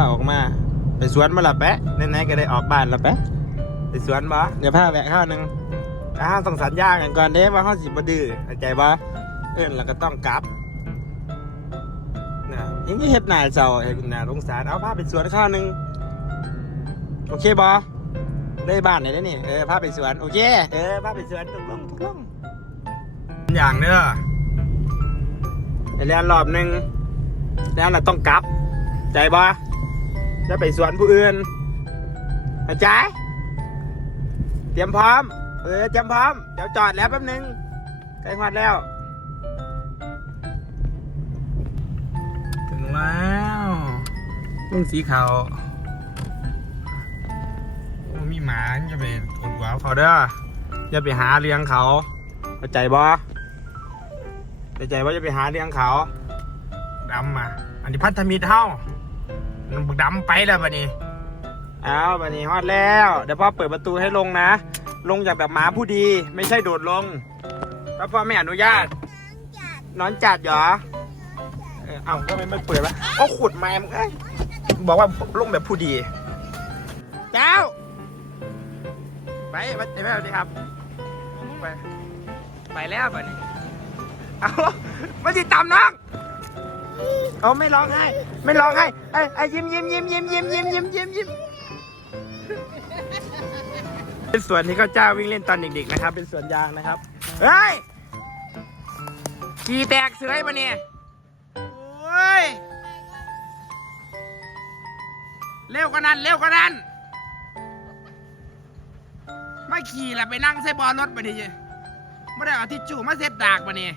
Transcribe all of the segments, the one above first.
าออกมา ไปสวนมาละแปะไหนๆก็ได้ออกบ้านละแปะไปสวนบ่เดี๋ยวพาแวะข้าวหนึ่งอ้าวต้องสัญญากันก่อนเด้ว่าเขาสิบดื้อเข้าใจบ่เอิ้นแล้วก็ต้องกลับนะยังไม่เฮ็ดหน้าเจ้าเฮ็ดหน้าสงสารเอาพาไปสวนข้าวหนึ่งโอเคบ่ได้บ้านไหนได้นี่เออพาไปสวนโอเคเออพาไปสวนตกลงตกลงอย่างเด้อไปเรียนรอบหนึ่งแล้วเราต้องกลับ ใจบ่ จะไปสวนผู้อื่นเข้าใจเตรียมพร้อม เออเตรียมพร้อม เดี๋ยวจอดแล้วแป๊บนึงใกล้ฮอดแล้ว ถึงแล้วลุงสีขาวโอ้มีหมาจะไปกดหัวเขาเด้ออย่าไปหาเลี้ยงเขาเข้าใจบ่เข้าใจว่าจะไปหาเลี้ยงเขาดำมา อันนี้พันธมิตรเฮา มันบักดำไปแล้วบัดนี้เอาบัดนี้ฮอดแล้ว เดี๋ยวพ่อเปิดประตูให้ลงนะ ลงจากแบบหมาผู้ดี ไม่ใช่โดดลงถ้าพ่อไม่อนุญาต นอนจัดเหรอ เออเอ้าทำไมไม่เปิดวะก็ขุดมามึงเอ้ยบอกว่าลงแบบผู้ดี เจ้า ไปไปไปไปสิครับ ไป ไปแล้วบัดนี้ เอาไม่ติดตามน้อง เอาไม่ร้องไห้ ไม่ร้องไห้ไอ้ไอ้ยิ้มยิ้มยิ้มยิ้มยิ้มยิ้มยิ้มยิ้มยิ้มเป็นสวนที่เขาเจ้าวิ่งเล่นตอนเด็กๆนะครับ เป็นสวนยางนะครับ เฮ้ยขี่แตกเสือปะเนี่ยโอ้ย เร็วกว่านั้น เร็วกว่านั้นมาขี่ละไปนั่งใส่บอลรถปะเนี่ยไม่ได้เอาทิชชู่มาเซ็ตดากปะเนี่ย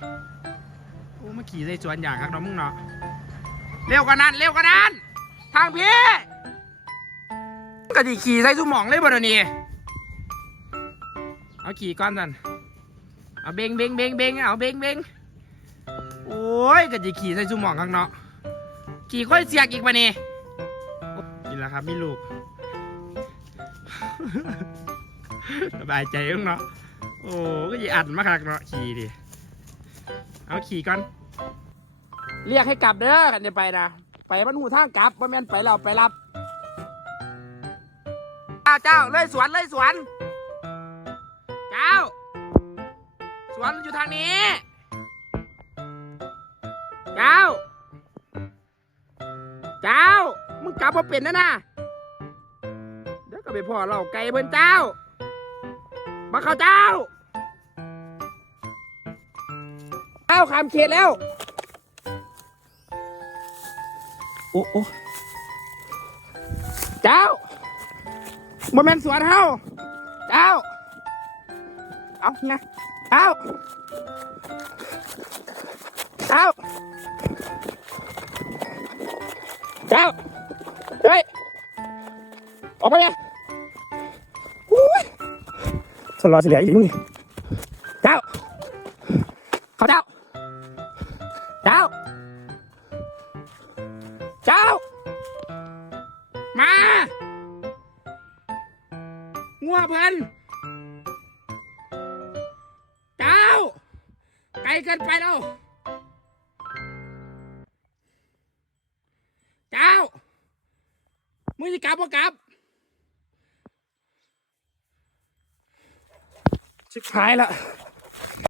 โอ้มาขี่ใส่สวนยางครับน้องมึงเนาะ เร็วกว่านั้นเร็วกว่านั้น ทางพี่ก็ดีขี่ใส่สมองเลยบ่เดี๋ยวนี้เอาขี่ก้อนสันเอาเบงเบงเบงเบงเอาเบงเบงโอ้ยก็ดีขี่ใส่สมองข้างเนาะขี่ค่อยเสียกอีกปะนี่โอ้นี่แหละครับมีลูก สบายใจงเนาะโอ้ก็ยีอัดมากเนาะขี่ดิเอาขี่ก่อน เรียกให้กลับเด้อกันจะไปนะไปมันหูทางกลับว่าแม่นไปเราไปรับเจ้าเจ้าเลยสวนเลยสวน เจ้า สวนอยู่ทางนี้ เจ้า เจ้ามึงกลับมาเป็นนะนะเดี๋ยวก็ไปพ่อเราไก่เพิ่นเจ้า มาเข้าเจ้า เจ้าขามเขตแล้ว โอ้โอ้เจ้าโมเมนสวนเฮาเจ้า เอาเนี่ยเจ้าเจ้าเจ้าเฮ้ย ออกไปเนี่ยอุ้ยสลอเสียอีกมึงเจ้า เขาเจ้า เจ้า จ้า มางัวเพิ่นเจ้า ไกลเกินไปแล้ว เจ้า มึงจะกลับบ่กลับ ชิบหายละ